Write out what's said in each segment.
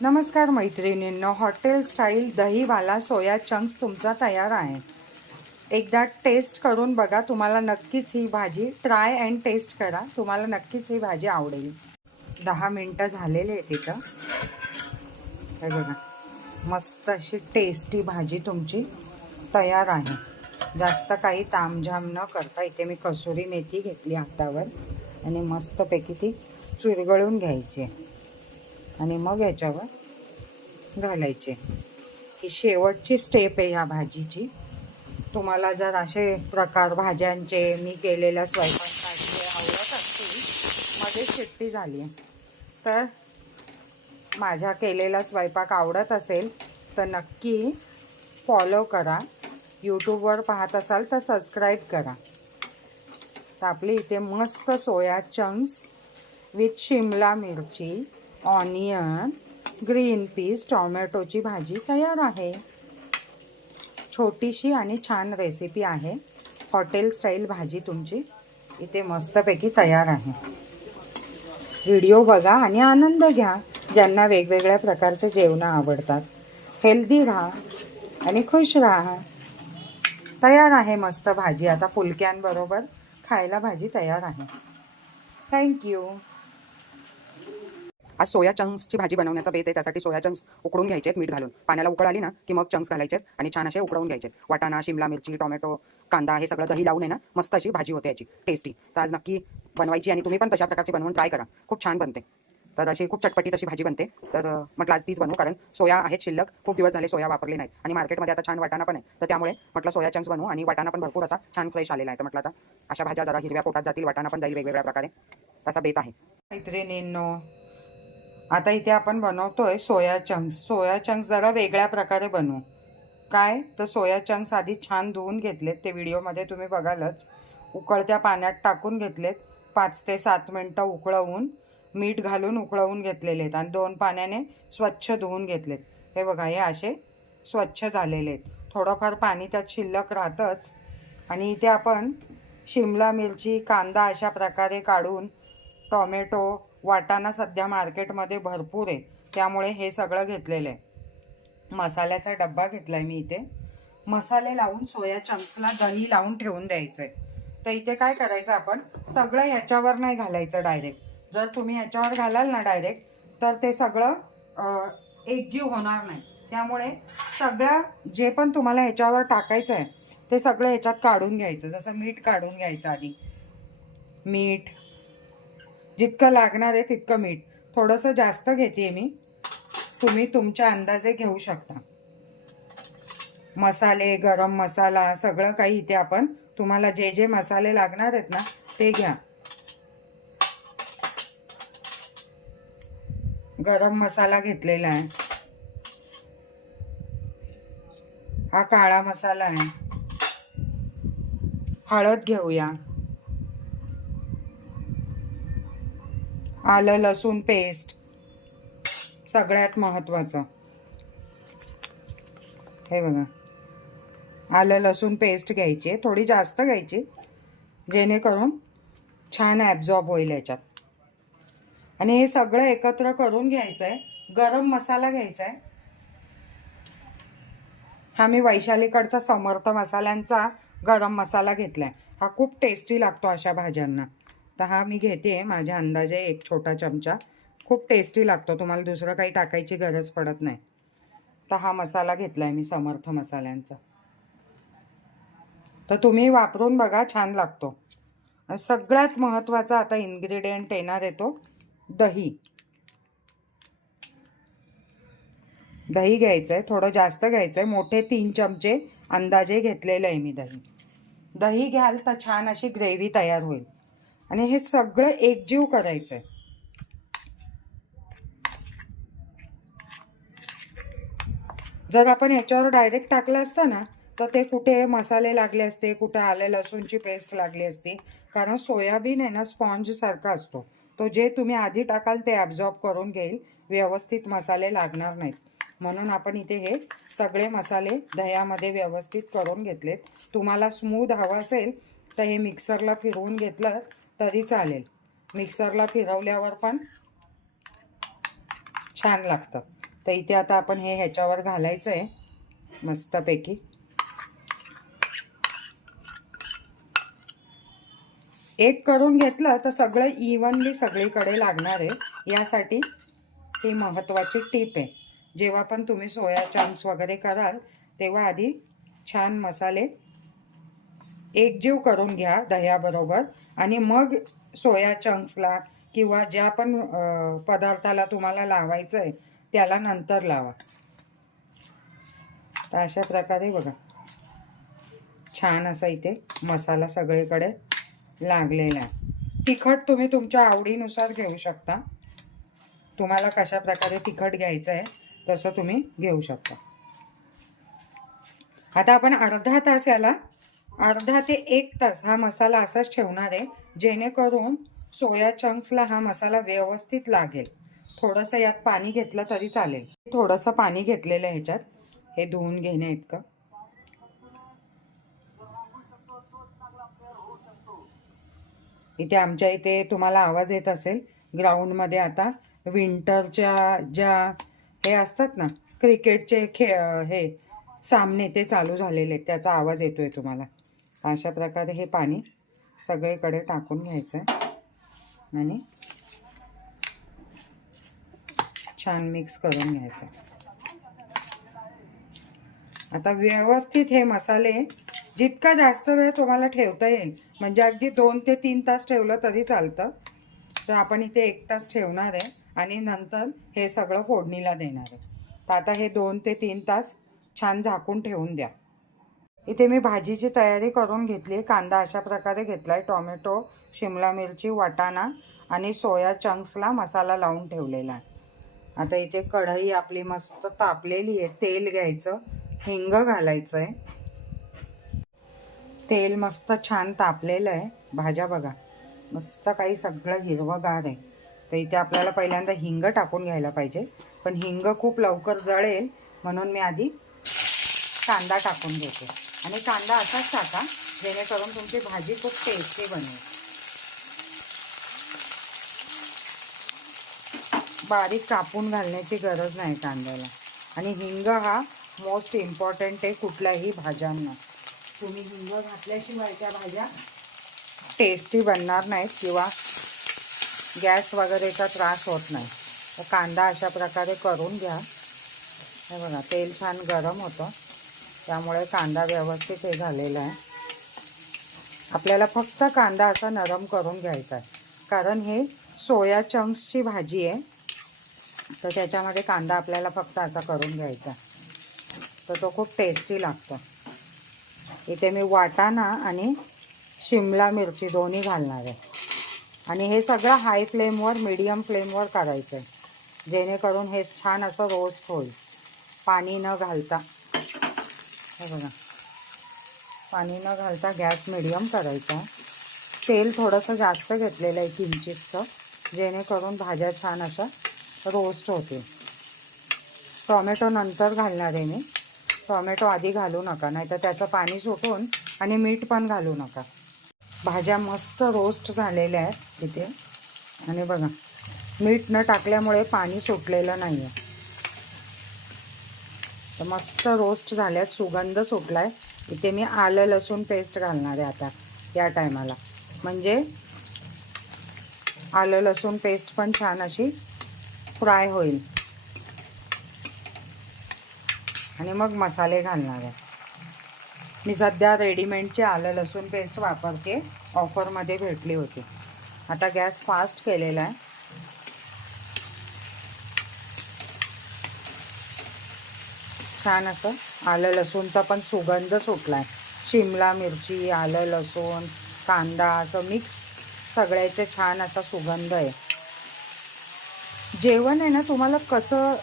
नमस्कार मैत्रिणींनो hotel style दहीवाला सोया चंक्स तुमचा तयार आहे एकदा टेस्ट करून बघा तुम्हाला नक्कीच ही भाजी ट्राय अँड टेस्ट करा. तुम्हाला नक्कीच ही भाजी आवडेल. दहा मिनटं झालेले आहेत तिथं हे बघा मस्त अशी टेस्टी भाजी तुमची तयार आहे. जास्त काही तामझाम न करता इथे मी कसुरी मेथी घेतली हातावर आणि मस्तपैकी ती चुरगळून घ्यायची आहे. आणि मग याच्यावर घालायचे. ही शेवटची स्टेप आहे ह्या भाजीची. तुम्हाला जर असे प्रकार भाज्यांचे मी केलेल्या स्वयंपाकाचे आवडत असतील मध्ये शिट्टी झाली आहे. तर माझ्या केलेला स्वयंपाक आवडत असेल तर नक्की फॉलो करा. यूट्यूबवर पाहत असाल तर सबस्क्राईब करा. तर आपली इथे मस्त सोया चंक्स विथ शिमला मिरची ऑनियन ग्रीन पीस टॉमॅटोची भाजी तयार आहे. छोटीशी आणि छान रेसिपी आहे. हॉटेल स्टाईल भाजी तुमची इथे मस्तपैकी तयार आहे. व्हिडिओ बघा आणि आनंद घ्या ज्यांना वेगवेगळ्या प्रकारचे जेवणं आवडतात. हेल्दी राहा आणि खुश राहा. तयार आहे मस्त भाजी. आता फुलक्यांबरोबर खायला भाजी तयार आहे. थँक्यू आज सोया चंक्सची भाजी बनवण्याचा बेत आहे त्यासाठी सोया चंक्स उकडून घ्यायचे मीठ घालून. पाण्याला उकळ आली ना की मग चंक्स घालायचे आणि छान असे उकडवून घ्यायचे. वाटाणा शिमला मिरची टोमॅटो कांदा हे सगळं दही लावून आहे ना मस्त अशी भाजी होते याची. टेस्टी तर आज नक्की बनवायची आणि तुम्ही पण तशा प्रकारची बनवून ट्राय करा. खूप छान बनते. तर अशी खूप चटपटी तशी भाजी बनते. तर म्हटलं आज तीच बनवू कारण सोया आहेत शिल्लक. खूप दिवस झाले सोया वापरले नाहीत. आणि मार्केटमध्ये आता छान वाटाणा पण आहे. तर त्यामुळे म्हटलं सोया चंक्स बनवू आणि वाटाणा पण भरपूर असा छान फ्रेश आलेला आहे. तर म्हटलं आता अशा भाज्या जरा हिरव्या पोटात जातील वाटाणा पण जाईल वेगवेगळ्या प्रकारे. तसा बेत आहे. मैत्रिणींनो आता इथे आपण बनवतोय सोया चंक्स सोया चंक्स जरा वेगळ्या प्रकारे बनवू. काय? तर सोया चंक्स आधी छान धुवून घेतलेत. ते व्हिडिओमध्ये तुम्ही बघालच. उकळत्या पाण्यात टाकून घेतलेत. पाच ते सात मिनटं उकळवून मीठ घालून उकळवून घेतलेले आहेत आणि दोन पाण्याने स्वच्छ धुवून घेतलेत. हे बघा हे असे स्वच्छ झालेले आहेत थोडंफार पाणी त्यात शिल्लक राहतंच. आणि इथे आपण शिमला मिरची कांदा अशा प्रकारे काढून टॉमॅटो वाटाणा सध्या मार्केटमध्ये भरपूर आहे. त्यामुळे हे सगळं घेतलेलं आहे. मसाल्याचा डब्बा घेतला आहे मी इथे. मसाले लावून सोया चंक्सला दही लावून ठेवून द्यायचं आहे तर इथे काय करायचं आपण? सगळं ह्याच्यावर नाही घालायचं डायरेक्ट जर तुम्ही ह्याच्यावर घालाल ना डायरेक्ट तर ते सगळं एकजीव होणार नाही. त्यामुळे सगळं जे पण तुम्हाला ह्याच्यावर टाकायचं आहे ते सगळं ह्याच्यात काढून घ्यायचं. जसं मीठ काढून घ्यायचं आधी. मीठ जितकं लागणार आहे तितकं मीठ. थोडंसं जास्त घेते मी. तुम्ही तुमच्या अंदाजे घेऊ शकता. मसाले गरम मसाला सगळं काही इथे आपण तुम्हाला जे जे मसाले लागणार आहेत ना ते घ्या. गरम मसाला घेतलेला आहे. हा काळा मसाला आहे. हळद घेऊया. आलं लसूण पेस्ट सगळ्यात महत्त्वाचं हे बघा. आलं लसूण पेस्ट घ्यायची आहे. थोडी जास्त घ्यायची जेणेकरून छान ॲब्झॉर्ब होईल याच्यात. आणि हे सगळं एकत्र करून घ्यायचं आहे गरम मसाला घ्यायचा आहे हा मी वैशालीकडचा समर्थ मसाल्यांचा गरम मसाला घेतला आहे हा खूप टेस्टी लागतो अशा भाज्यांना. तर हा मी घेते. माझ्या अंदाजे एक छोटा चमचा. खूप टेस्टी लागतो. तुम्हाला दुसरं काही टाकायची गरज पडत नाही. तर हा मसाला घेतलाय मी समर्थ मसाल्यांचा. तर तुम्ही वापरून बघा छान लागतो. सगळ्यात महत्त्वाचा आता इन्ग्रेडियंट येणार येतो दही. दही घ्यायचं आहे थोडं जास्त घ्यायचं आहे मोठे तीन चमचे अंदाजे घेतलेलं आहे मी दही. दही घ्याल तर छान अशी ग्रेव्ही तयार होईल. आणि हे सगळं एकजीव करायचं आहे जर आपण याच्यावर डायरेक्ट टाकलं असतं ना तर ते कुठे मसाले लागले असते कुठे आले लसूणची पेस्ट लागली असती. कारण सोयाबीन आहे ना स्पॉन्ज सारखा असतो. तो जे तुम्ही आधी टाकाल ते ॲब्झॉर्ब करून घेईल व्यवस्थित मसाले लागणार नाहीत. म्हणून आपण इथे हे सगळे मसाले दह्यामध्ये व्यवस्थित करून घेतलेत. तुम्हाला स्मूथ हवं असेल तर हे मिक्सरला फिरवून घेतलं तरी चालेल. मिक्सरला फिरवल्यावर पण छान लागतं. तर इथे आता आपण हे ह्याच्यावर घालायचं आहे मस्तपैकी. एक करून घेतलं तर सगळं इव्हनली सगळीकडे लागणार आहे. यासाठी ही महत्त्वाची टीप आहे. जेव्हा पण तुम्ही सोया चंक्स वगैरे कराल तेव्हा आधी छान मसाले एकजीव करून घ्या दह्याबरोबर. आणि मग सोया चंक्सला किंवा ज्या पण पदार्थाला तुम्हाला लावायचं आहे त्याला नंतर लावा. तर अशा प्रकारे बघा. छान असा इथे मसाला सगळीकडे लागलेला आहे. तिखट तुम्ही तुमच्या आवडीनुसार घेऊ शकता. तुम्हाला कशा प्रकारे तिखट घ्यायचं आहे तसं तुम्ही घेऊ शकता. आता आपण अर्धा तास याला अर्धा ते एक तास हा मसाला असाच ठेवणार आहे जेणेकरून सोया चंक्सला हा मसाला व्यवस्थित लागेल. थोडंसं यात पाणी घेतलं तरी चालेल. थोडंसं पाणी घेतलेलं ह्याच्यात. हे धुवून घेण्या इतकं. इथे आमच्या इथे तुम्हाला आवाज येत असेल. ग्राउंडमध्ये आता विंटरच्या ज्या हे असतात ना क्रिकेटचे खे हे सामने ते चालू झालेले आहेत. त्याचा आवाज येतो आहे तुम्हाला. अशा प्रकारे हे पाणी सगळीकडे टाकून घ्यायचं आहे आणि छान मिक्स करून घ्यायचं आता व्यवस्थित हे मसाले जितका जास्त वेळ तुम्हाला ठेवता येईल म्हणजे अगदी दोन ते तीन तास ठेवलं तरी चालतं. तर आपण इथे एक तास ठेवणार आहे आणि नंतर हे सगळं फोडणीला देणार आहे. तर आता हे दोन ते तीन तास छान झाकून ठेवून द्या. इथे मी भाजीची तयारी करून घेतली कांदा अशा प्रकारे घेतला आहे टोमॅटो शिमला मिरची वाटाणा आणि सोया चंक्सला मसाला लावून ठेवलेला आहे. आता इथे कढई आपली मस्त तापलेली आहे. तेल घ्यायचं हिंग घालायचं आहे तेल मस्त छान तापलेलं आहे. भाज्या बघा मस्त काही सगळं हिरवंगार आहे. तर इथे आपल्याला पहिल्यांदा हिंग टाकून घ्यायला पाहिजे. पण हिंग खूप लवकर जळेल म्हणून मी आधी कांदा टाकून घेते. आणि कांदा असाच टाका जेणेकरून तुमची भाजी खूप टेस्टी बनेल. बारीक कापून घालण्याची गरज नाही कांद्याला. आणि हिंग हा मोस्ट इम्पॉर्टंट आहे कुठल्याही भाज्यांना. तुम्ही हिंग घातल्याशिवाय त्या भाज्या टेस्टी बनणार नाहीत किंवा गॅस वगैरेचा त्रास होत नाही. तर कांदा अशा प्रकारे करून घ्या. हे बघा तेल छान गरम होतं. त्यामुळे कांदा व्यवस्थित हे झालेला आहे. आपल्याला फक्त कांदा असा नरम करून घ्यायचा आहे. कारण हे सोया चंक्सची भाजी आहे. तर त्याच्यामध्ये कांदा आपल्याला फक्त असा करून घ्यायचा तर तो खूप टेस्टी लागतो. इथे मी वाटाणा आणि शिमला मिरची दोन्ही घालणार आहे. आणि हे सगळं हाय फ्लेमवर मीडियम फ्लेमवर करायचं आहे जेणेकरून हे छान असं रोस्ट होईल. पाणी न घालता. हे बघा. पाणी न घालता गॅस मिडियम करायचा. तेल थोडंसं जास्त घेतलेलं आहे किंचितचं जेणेकरून भाज्या छान अशा रोस्ट होतील. टॉमॅटो नंतर घालणार आहे मी. टॉमॅटो आधी घालू नका नाहीतर त्याचं पाणी सुटून आणि मीठ पण घालू नका. भाज्या मस्त रोस्ट झालेल्या आहेत इथे. आणि बघा मीठ न टाकल्यामुळे पाणी सुटलेलं नाही आहे तर मस्त रोस्ट झाल्यात सुगंध सुटला आहे इथे मी आलं लसूण पेस्ट घालणार आहे आता या टायमाला म्हणजे आलं लसूण पेस्ट पण छान अशी फ्राय होईल. आणि मग मसाले घालणार आहे. मी सध्या रेडीमेडचे आलं लसूण पेस्ट वापरते. ऑफरमध्ये भेटली होती. आता गॅस फास्ट केलेला आहे. छान असं. आलं लसूणचा पण सुगंध सुटला आहे शिमला मिरची आलं लसूण कांदा असं मिक्स सगळ्याचे छान असा सुगंध आहे. जेवण आहे ना तुम्हाला कसं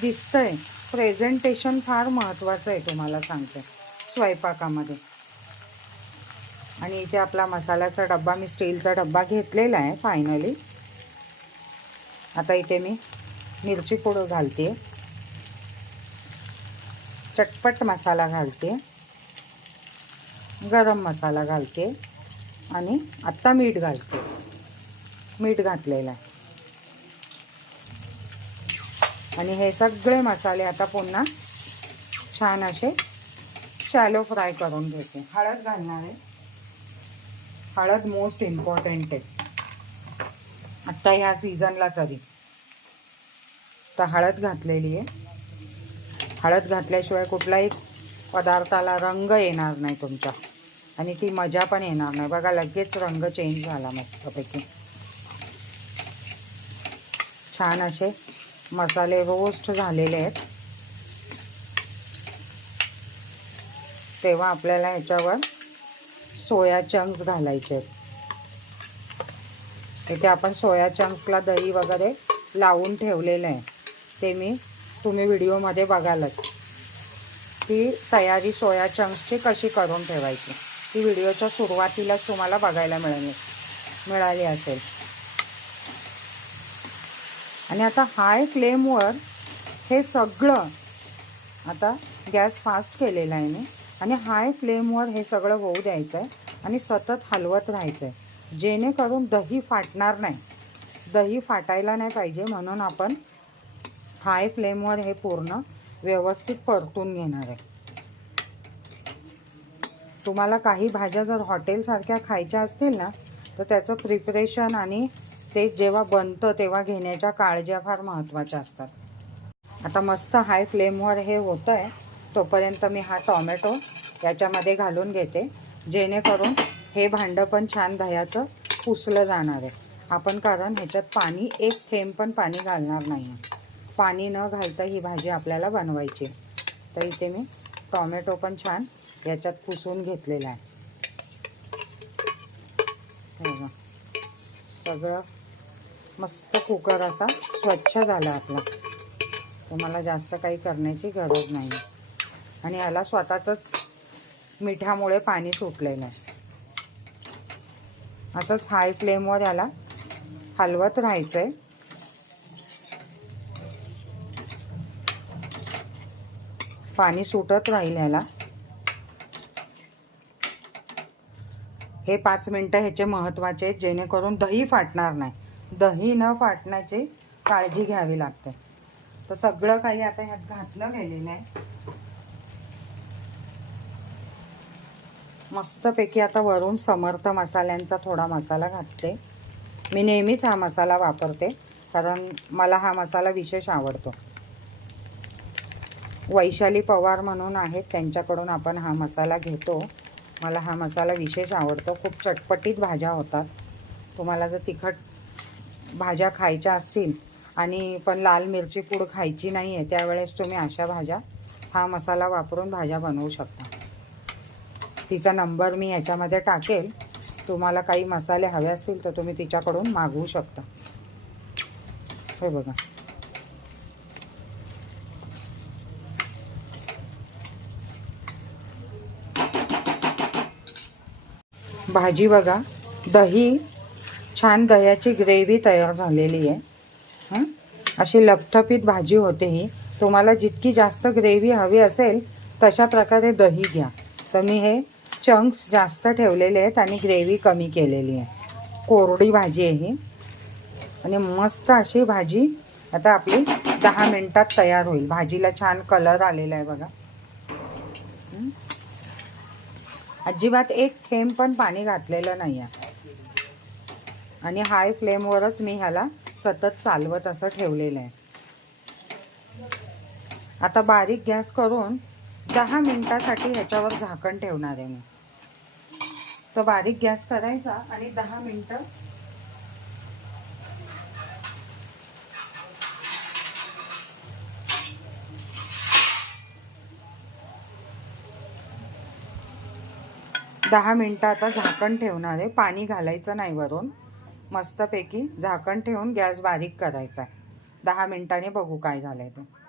दिसतंय? प्रेझेंटेशन फार महत्त्वाचं आहे तुम्हाला सांगते. स्वयंपाकामध्ये. आणि इथे आपला मसाल्याचा डब्बा मी स्टीलचा डब्बा घेतलेला आहे फायनली आता इथे मी मिरची पूड घालते चटपट मसाला घालते. गरम मसाला घालते आणि आत्ता मीठ घालते. मीठ घातलेलं आहे. आणि हे सगळे मसाले आता पुन्हा छान असे शॅलो फ्राय करून घेते. हळद घालणार आहे. हळद मोस्ट इम्पॉर्टंट आहे. आत्ता ह्या सीझनला तरी. तर हळद घातलेली आहे. हळद घातल्याशिवाय कुठलाही पदार्थाला रंग येणार नाही तुमच्या. आणि ती मजा पण येणार नाही. बघा लगेच रंग चेंज झाला मस्तपैकी. छान असे मसाले रोस्ट झालेले आहेत. तेव्हा आपल्याला ह्याच्यावर सोया चंक्स घालायचे आहेत. इथे आपण सोया चंक्सला दही वगैरे लावून ठेवलेलं आहे. ते मी तुम्ही व्हिडिओमध्ये बघालच. ती तयारी सोया चंक्सची कशी करून ठेवायची? ती व्हिडिओच्या सुरुवातीलाच तुम्हाला बघायला मिळाली मिळाली असेल. आणि आता हाय फ्लेमवर हे सगळं आता गॅस फास्ट केलेला आहे मी. आणि हाय फ्लेमवर हे सगळं होऊ द्यायचं आहे आणि सतत हलवत राहायचं आहे जेणेकरून दही फाटणार नाही. दही फाटायला नाही पाहिजे म्हणून आपण हाय फ्लेमवर हे पूर्ण व्यवस्थित परतून घेणार आहे. तुम्हाला काही भाज्या जर हॉटेलसारख्या खायच्या असतील ना तर त्याचं प्रिपरेशन आणि ते जेव्हा बनतं तेव्हा घेण्याच्या काळज्या फार महत्त्वाच्या असतात. आता मस्त हाय फ्लेमवर हे होतं आहे तोपर्यंत मी हा टॉमॅटो याच्यामध्ये घालून घेते जेणेकरून हे भांडं पण छान दह्याचं पुसलं जाणार आहे. आपण कारण ह्याच्यात पाणी एक थेंब पण पाणी घालणार नाही आहे पाणी न घालता ही भाजी आपल्याला बनवायची आहे. तर इथे मी टॉमॅटो पण छान याच्यात पुसून घेतलेला आहे. सगळं मस्त कुकर असा स्वच्छ झाला आपला. तुम्हाला जास्त काही करण्याची गरज नाही. आणि याला स्वतःचंच मिठामुळे पाणी सुटलेलं आहे. असंच हाय फ्लेमवर याला हलवत राहायचं आहे पाणी सुटत राहील याला. हे पाच मिनटं ह्याचे महत्त्वाचे आहेत जेणेकरून दही फाटणार नाही. दही न फाटण्याची काळजी घ्यावी लागते. तर सगळं काही आता ह्यात घातलं गेलेलं आहे. मस्तपैकी आता वरून समर्थ मसाल्यांचा थोडा मसाला घातते मी नेहमीच हा मसाला वापरते कारण मला हा मसाला विशेष आवडतो. वैशाली पवार म्हणून आहेत. त्यांच्याकडून आपण हा मसाला घेतो. मला हा मसाला विशेष आवडतो. खूप चटपटीत भाज्या होतात. तुम्हाला जर तिखट भाज्या खायच्या असतील आणि पण लाल मिरची पूड खायची नाही आहे त्यावेळेस तुम्ही अशा भाज्या हा मसाला वापरून भाज्या बनवू शकता. तिचा नंबर मी ह्याच्यामध्ये टाकेल. तुम्हाला काही मसाले हवे असतील तर तुम्ही तिच्याकडून मागवू शकता. हे बघा. भाजी बघा. दही छान दह्याची ग्रेव्ही तयार झालेली आहे. अशी लपथपीत भाजी होते ही. तुम्हाला जितकी जास्त ग्रेव्ही हवी असेल तशा प्रकारे दही घ्या. तर मी हे चंक्स जास्त ठेवलेले आहेत आणि ग्रेव्ही कमी केलेली आहे. कोरडी भाजी आहे ही. आणि मस्त अशी भाजी आता आपली दहा मिनटात तयार होईल. भाजीला छान कलर आलेला आहे बघा हं? अजिबात एक थेंब पण पाणी घातलेलं नाही आहे आणि हाय फ्लेमवरच मी ह्याला सतत चालवत असं ठेवलेलं आहे आता बारीक गॅस करून दहा मिनटासाठी ह्याच्यावर झाकण ठेवणार आहे मी. तर बारीक गॅस करायचा आणि दहा मिनटं दहा मिनटं आता झाकण ठेवणार आहे. पाणी घालायचं नाही वरून. मस्तपैकी झाकण ठेवून गॅस बारीक करायचा आहे. दहा मिनटाने बघू काय झालं आहे ते.